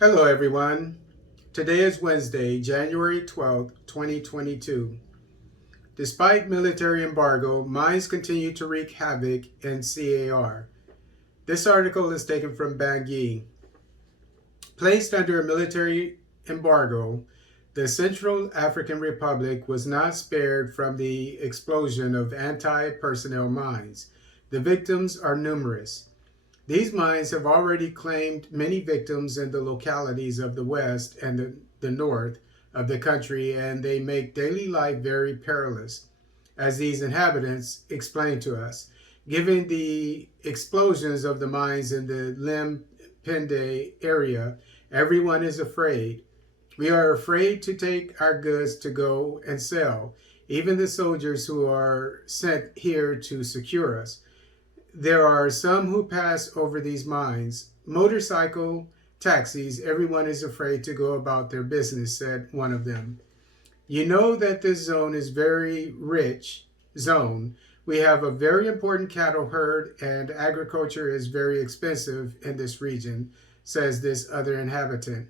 Hello, everyone. Today is Wednesday, January 12th, 2022. Despite military embargo, mines continue to wreak havoc in CAR. This article is taken from Bangui. Placed under a military embargo, the Central African Republic was not spared from the explosion of anti personnel mines. The victims are numerous. These mines have already claimed many victims in the localities of the west and the north of the country, and they make daily life very perilous, as these inhabitants explain to us. Given the explosions of the mines in the Limpende area, everyone is afraid. We are afraid to take our goods to go and sell, even the soldiers who are sent here to secure us. There are some who pass over these mines. Motorcycle, taxis, everyone is afraid to go about their business, said one of them. You know that this zone is very rich zone. We have a very important cattle herd and agriculture is very expensive in this region, says this other inhabitant.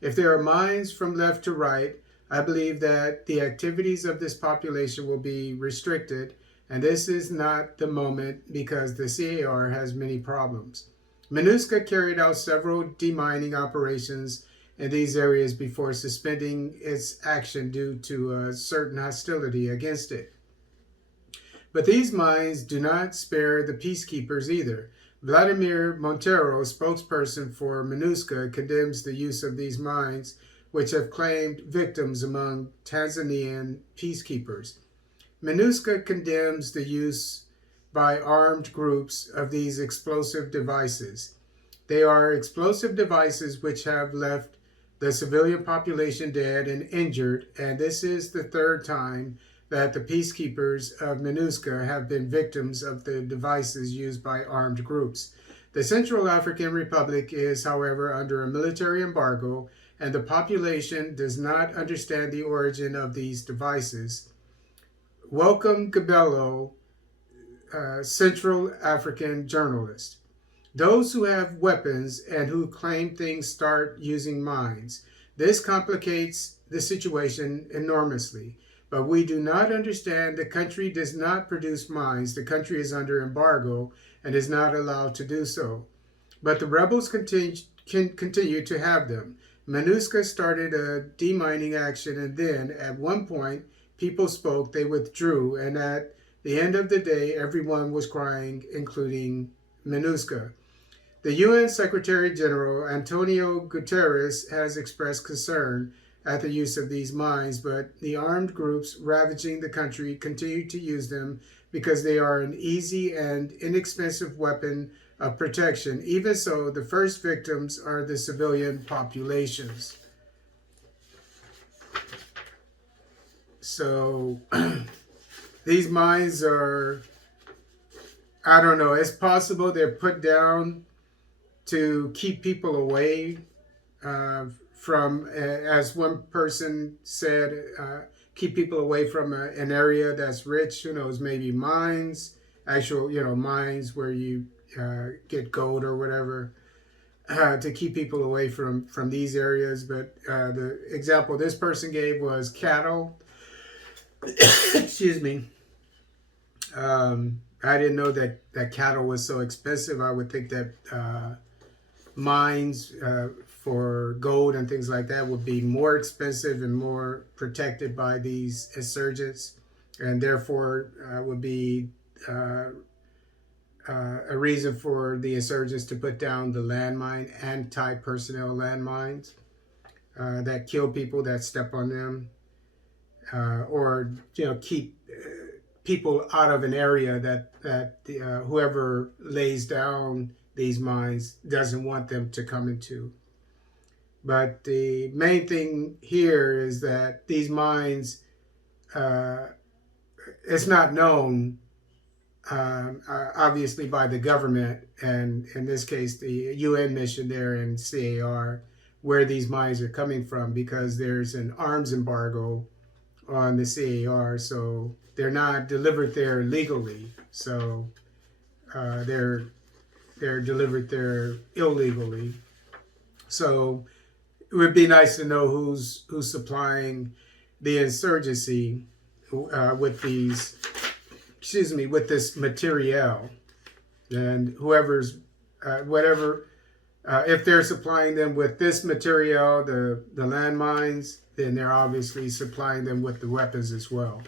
If there are mines from left to right, I believe that the activities of this population will be restricted, and this is not the moment because the CAR has many problems. MINUSCA carried out several demining operations in these areas before suspending its action due to a certain hostility against it. But these mines do not spare the peacekeepers either. Vladimir Montero, spokesperson for MINUSCA, condemns the use of these mines, which have claimed victims among Tanzanian peacekeepers. MINUSCA condemns the use by armed groups of these explosive devices. They are explosive devices which have left the civilian population dead and injured, and this is the third time that the peacekeepers of MINUSCA have been victims of the devices used by armed groups. The Central African Republic is, however, under a military embargo, and the population does not understand the origin of these devices. Welcome Gabello, Central African journalist. Those who have weapons and who claim things start using mines. This complicates the situation enormously. But we do not understand the country does not produce mines. The country is under embargo and is not allowed to do so. But the rebels continue to have them. MINUSCA started a demining action, and then at one point people spoke, they withdrew, and at the end of the day everyone was crying, including MINUSCA. The UN Secretary General Antonio Guterres has expressed concern at the use of these mines, but the armed groups ravaging the country continue to use them because they are an easy and inexpensive weapon of protection. Even so, the first victims are the civilian populations. So these mines are, I don't know, it's possible they're put down to keep people away from, as one person said, keep people away from an area that's rich. Who knows, maybe mines, actual, mines where you get gold or whatever, to keep people away from these areas. But the example this person gave was cattle. Excuse me. I didn't know that cattle was so expensive. I would think that mines for gold and things like that would be more expensive and more protected by these insurgents, and therefore would be a reason for the insurgents to put down the landmine, anti-personnel landmines that kill people that step on them, or keep people out of an area that whoever lays down these mines doesn't want them to come into. But the main thing here is that these mines, it's not known, obviously, by the government, and in this case, the UN mission there in CAR, where these mines are coming from, because there's an arms embargo on the CAR, so they're not delivered there legally. So they're delivered there illegally. So it would be nice to know who's supplying the insurgency with these, with this materiel, and whoever's whatever. If they're supplying them with this material, the landmines, then they're obviously supplying them with the weapons as well.